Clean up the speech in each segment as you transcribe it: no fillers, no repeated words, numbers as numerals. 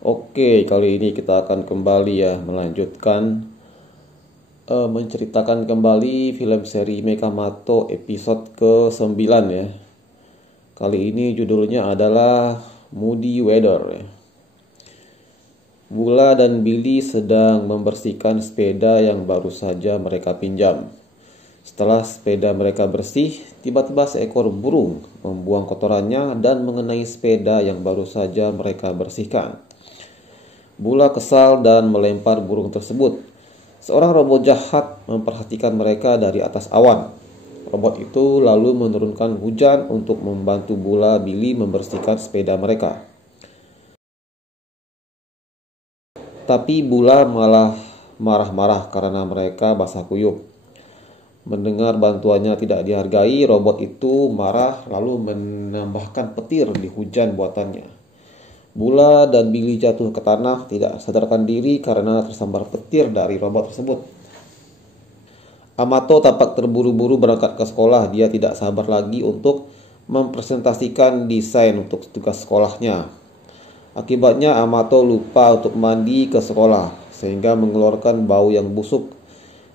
Oke, kali ini kita akan kembali melanjutkan menceritakan kembali film seri Mekamato episode ke-9 ya. Kali ini judulnya adalah Moody Weather ya. Bula dan Billy sedang membersihkan sepeda yang baru saja mereka pinjam. Setelah sepeda mereka bersih, tiba-tiba seekor burung membuang kotorannya dan mengenai sepeda yang baru saja mereka bersihkan. Bula kesal dan melempar burung tersebut. Seorang robot jahat memperhatikan mereka dari atas awan. Robot itu lalu menurunkan hujan untuk membantu Bula Billy membersihkan sepeda mereka. Tapi Bula malah marah-marah karena mereka basah kuyup. Mendengar bantuannya tidak dihargai, robot itu marah lalu menambahkan petir di hujan buatannya. Bula dan Billy jatuh ke tanah tidak sadarkan diri karena tersambar petir dari robot tersebut. Amato tampak terburu-buru berangkat ke sekolah. Dia tidak sabar lagi untuk mempresentasikan desain untuk tugas sekolahnya. Akibatnya Amato lupa untuk mandi ke sekolah sehingga mengeluarkan bau yang busuk.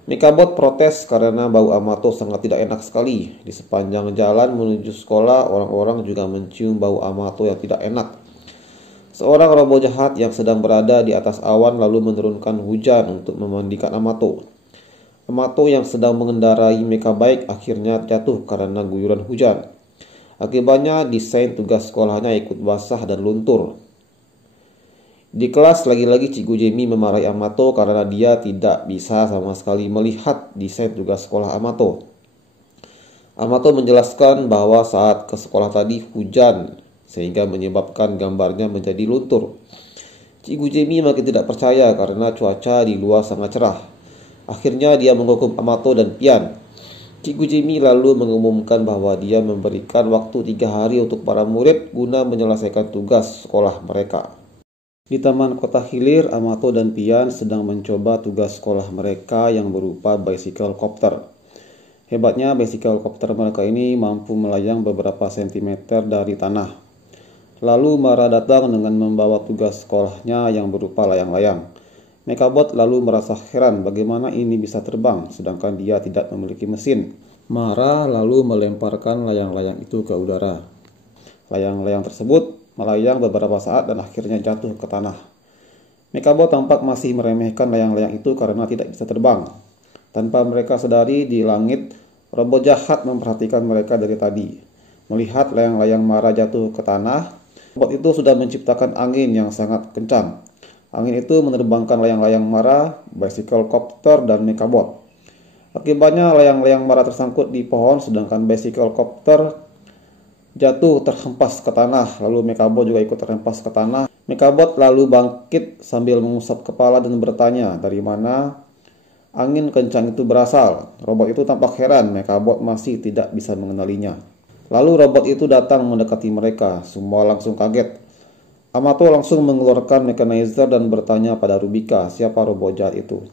Mekabot protes karena bau Amato sangat tidak enak sekali. Di sepanjang jalan menuju sekolah, orang-orang juga mencium bau Amato yang tidak enak. Seorang robot jahat yang sedang berada di atas awan lalu menurunkan hujan untuk memandikan Amato. Amato yang sedang mengendarai mecha bike akhirnya jatuh karena guyuran hujan. Akibatnya desain tugas sekolahnya ikut basah dan luntur. Di kelas lagi-lagi Cikgu Jamie memarahi Amato karena dia tidak bisa sama sekali melihat desain tugas sekolah Amato. Amato menjelaskan bahwa saat ke sekolah tadi hujan sehingga menyebabkan gambarnya menjadi luntur. Cikgu Jamie makin tidak percaya karena cuaca di luar sangat cerah. Akhirnya dia menghukum Amato dan Pian. Cikgu Jamie lalu mengumumkan bahwa dia memberikan waktu 3 hari untuk para murid guna menyelesaikan tugas sekolah mereka. Di Taman Kota Hilir, Amato dan Pian sedang mencoba tugas sekolah mereka yang berupa bicycle copter. Hebatnya bicycle copter mereka ini mampu melayang beberapa sentimeter dari tanah. Lalu Mara datang dengan membawa tugas sekolahnya yang berupa layang-layang. Mekabot lalu merasa heran bagaimana ini bisa terbang sedangkan dia tidak memiliki mesin. Mara lalu melemparkan layang-layang itu ke udara. Layang-layang tersebut melayang beberapa saat dan akhirnya jatuh ke tanah. Mekabot tampak masih meremehkan layang-layang itu karena tidak bisa terbang. Tanpa mereka sadari, di langit robot jahat memperhatikan mereka dari tadi. Melihat layang-layang Mara jatuh ke tanah, robot itu sudah menciptakan angin yang sangat kencang. Angin itu menerbangkan layang-layang Mara, bicycle copter, dan Mekabot. Akibatnya layang-layang Mara tersangkut di pohon sedangkan bicycle copter jatuh terhempas ke tanah. Lalu Mekabot juga ikut terhempas ke tanah. Mekabot lalu bangkit sambil mengusap kepala dan bertanya dari mana angin kencang itu berasal. Robot itu tampak heran, Mekabot masih tidak bisa mengenalinya. Lalu robot itu datang mendekati mereka. Semua langsung kaget. Amato langsung mengeluarkan mechanizer dan bertanya pada Rubika siapa robot jahat itu.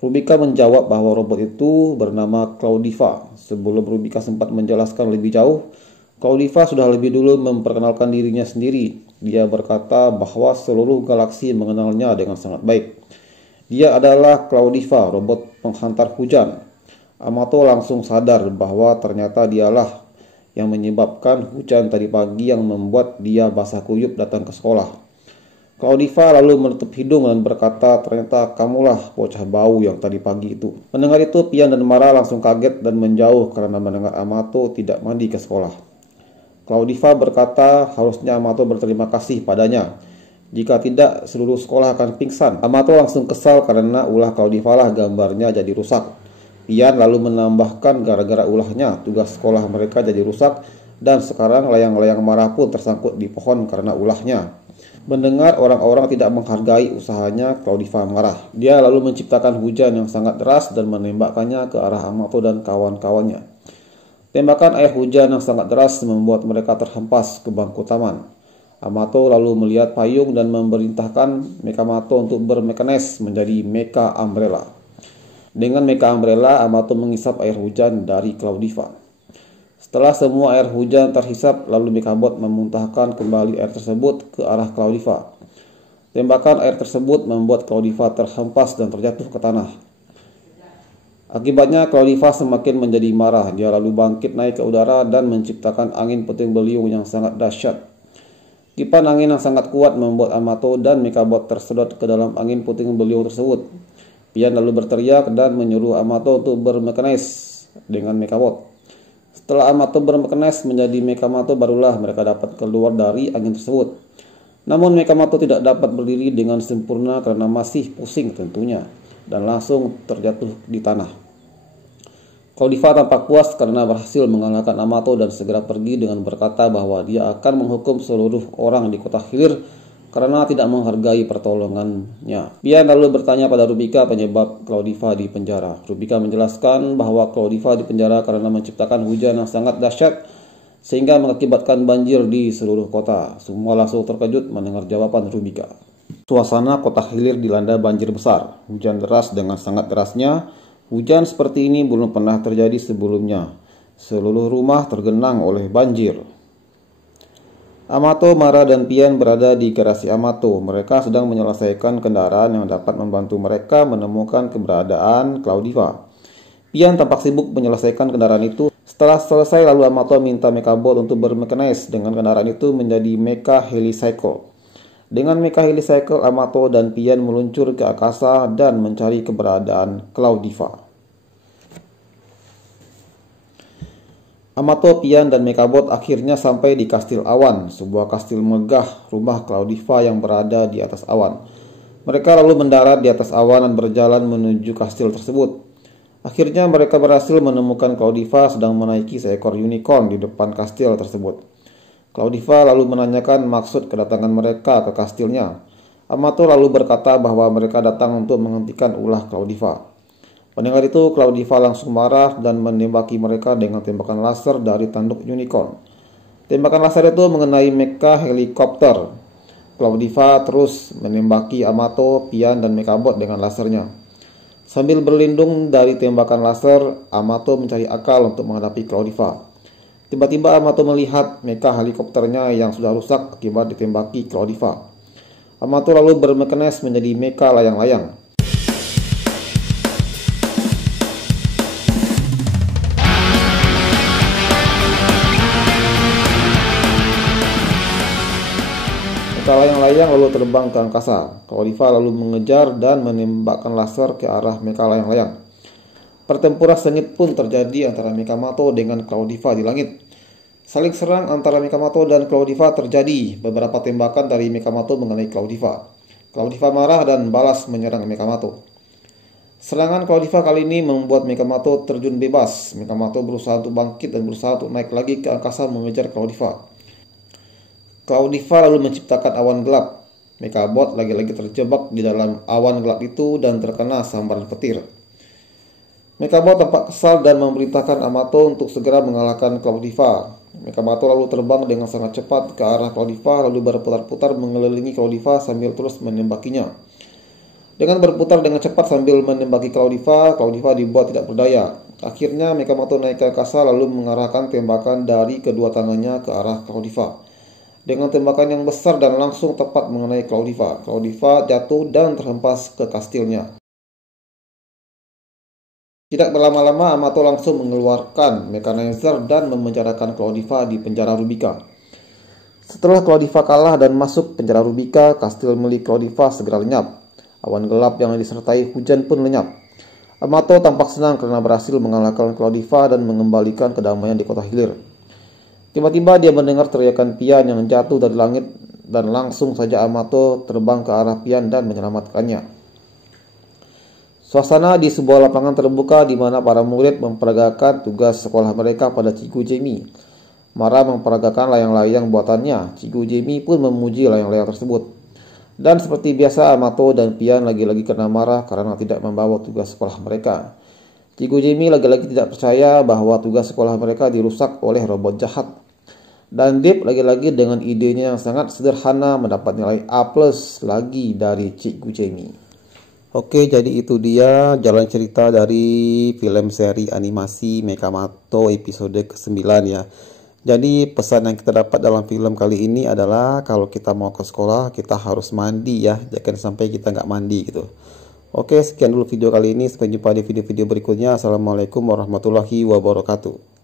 Rubika menjawab bahwa robot itu bernama Claudiva. Sebelum Rubika sempat menjelaskan lebih jauh, Claudiva sudah lebih dulu memperkenalkan dirinya sendiri. Dia berkata bahwa seluruh galaksi mengenalnya dengan sangat baik. Dia adalah Claudiva, robot penghantar hujan. Amato langsung sadar bahwa ternyata dialah yang menyebabkan hujan tadi pagi yang membuat dia basah kuyup datang ke sekolah. Claudiva lalu menutup hidung dan berkata, ternyata kamulah bocah bau yang tadi pagi itu. Mendengar itu, Pian dan Mara langsung kaget dan menjauh karena mendengar Amato tidak mandi ke sekolah. Claudiva berkata harusnya Amato berterima kasih padanya. Jika tidak, seluruh sekolah akan pingsan. Amato langsung kesal karena ulah Claudiva lah gambarnya jadi rusak. Pian lalu menambahkan gara-gara ulahnya tugas sekolah mereka jadi rusak dan sekarang layang-layang Mara pun tersangkut di pohon karena ulahnya. Mendengar orang-orang tidak menghargai usahanya, Claudiva marah. Dia lalu menciptakan hujan yang sangat deras dan menembakkannya ke arah Amato dan kawan-kawannya. Tembakan air hujan yang sangat deras membuat mereka terhempas ke bangku taman. Amato lalu melihat payung dan memerintahkan Mekamato untuk bermekanis menjadi Mecha Umbrella. Dengan Mecha Umbrella, Amato menghisap air hujan dari Claudiva. Setelah semua air hujan terhisap, lalu Mekabot memuntahkan kembali air tersebut ke arah Claudiva. Tembakan air tersebut membuat Claudiva terhempas dan terjatuh ke tanah. Akibatnya Claudiva semakin menjadi marah. Dia lalu bangkit naik ke udara dan menciptakan angin puting beliung yang sangat dahsyat. Tiupan angin yang sangat kuat membuat Amato dan Mechabot tersedot ke dalam angin puting beliung tersebut. Pian lalu berteriak dan menyuruh Amato untuk bermekanis dengan Mechabot. Setelah Amato bermekanis menjadi Mechamato, barulah mereka dapat keluar dari angin tersebut. Namun Mechamato tidak dapat berdiri dengan sempurna karena masih pusing tentunya, dan langsung terjatuh di tanah. Claudiva tampak puas karena berhasil mengalahkan Amato dan segera pergi dengan berkata bahwa dia akan menghukum seluruh orang di kota Hilir karena tidak menghargai pertolongannya. Pian lalu bertanya pada Rubika penyebab Claudiva di penjara. Rubika menjelaskan bahwa Claudiva di penjara karena menciptakan hujan yang sangat dahsyat sehingga mengakibatkan banjir di seluruh kota. Semua langsung terkejut mendengar jawaban Rubika. Suasana kota Hilir dilanda banjir besar. Hujan deras dengan sangat derasnya. Hujan seperti ini belum pernah terjadi sebelumnya. Seluruh rumah tergenang oleh banjir. Amato, Mara, dan Pian berada di garasi Amato. Mereka sedang menyelesaikan kendaraan yang dapat membantu mereka menemukan keberadaan Claudiva. Pian tampak sibuk menyelesaikan kendaraan itu. Setelah selesai, lalu Amato minta Mechabot untuk bermekanis dengan kendaraan itu menjadi Mecha Helicycle. Dengan Mecha Helicycle, Amato dan Pian meluncur ke angkasa dan mencari keberadaan Claudiva. Amato, Pian, dan Mechabot akhirnya sampai di Kastil Awan, sebuah kastil megah rumah Claudiva yang berada di atas awan. Mereka lalu mendarat di atas awan dan berjalan menuju kastil tersebut. Akhirnya mereka berhasil menemukan Claudiva sedang menaiki seekor unicorn di depan kastil tersebut. Claudiva lalu menanyakan maksud kedatangan mereka ke kastilnya. Amato lalu berkata bahwa mereka datang untuk menghentikan ulah Claudiva. Mendengar itu, Claudiva langsung marah dan menembaki mereka dengan tembakan laser dari tanduk unicorn. Tembakan laser itu mengenai mecha helikopter. Claudiva terus menembaki Amato, Pian, dan Mechabot dengan lasernya. Sambil berlindung dari tembakan laser, Amato mencari akal untuk menghadapi Claudiva. Tiba-tiba Amato melihat mecha helikopternya yang sudah rusak akibat ditembaki Claudiva. Amato lalu bermekanis menjadi mecha layang-layang. Layang-layang lalu terbang ke angkasa. Claudiva lalu mengejar dan menembakkan laser ke arah mecha layang-layang. Pertempuran sengit pun terjadi antara Mechamato dengan Claudiva di langit. Saling serang antara Mechamato dan Claudiva terjadi. Beberapa tembakan dari Mechamato mengenai Claudiva. Claudiva marah dan balas menyerang Mechamato. Serangan Claudiva kali ini membuat Mechamato terjun bebas. Mechamato berusaha untuk bangkit dan berusaha untuk naik lagi ke angkasa mengejar Claudiva. Claudiva lalu menciptakan awan gelap. Mechabot lagi-lagi terjebak di dalam awan gelap itu dan terkena sambaran petir. Mechabot tampak kesal dan memerintahkan Amato untuk segera mengalahkan Claudiva. Mechamato lalu terbang dengan sangat cepat ke arah Claudiva lalu berputar-putar mengelilingi Claudiva sambil terus menembakinya. Dengan berputar dengan cepat sambil menembaki Claudiva, Claudiva dibuat tidak berdaya. Akhirnya Mechamato naik ke angkasa lalu mengarahkan tembakan dari kedua tangannya ke arah Claudiva. Dengan tembakan yang besar dan langsung tepat mengenai Claudiva. Claudiva jatuh dan terhempas ke kastilnya. Tidak berlama-lama, Amato langsung mengeluarkan mechanizer dan memenjarakan Claudiva di penjara Rubika. Setelah Claudiva kalah dan masuk penjara Rubika, kastil milik Claudiva segera lenyap. Awan gelap yang disertai hujan pun lenyap. Amato tampak senang karena berhasil mengalahkan Claudiva dan mengembalikan kedamaian di kota Hilir. Tiba-tiba dia mendengar teriakan Pian yang jatuh dari langit dan langsung saja Amato terbang ke arah Pian dan menyelamatkannya. Suasana di sebuah lapangan terbuka di mana para murid memperagakan tugas sekolah mereka pada Cikgu Jamie. Mara memperagakan layang-layang buatannya. Cikgu Jamie pun memuji layang-layang tersebut. Dan seperti biasa, Amato dan Pian lagi-lagi kena marah karena tidak membawa tugas sekolah mereka. Cikgu Jamie lagi-lagi tidak percaya bahwa tugas sekolah mereka dirusak oleh robot jahat. Dan Deep lagi-lagi dengan idenya yang sangat sederhana mendapat nilai A+ lagi dari Cikgu Jamie. Oke, jadi itu dia jalan cerita dari film seri animasi Mechamato episode ke-9 ya. Jadi pesan yang kita dapat dalam film kali ini adalah kalau kita mau ke sekolah kita harus mandi ya, jangan sampai kita nggak mandi gitu. Oke, sekian dulu video kali ini, sampai jumpa di video-video berikutnya. Assalamualaikum warahmatullahi wabarakatuh.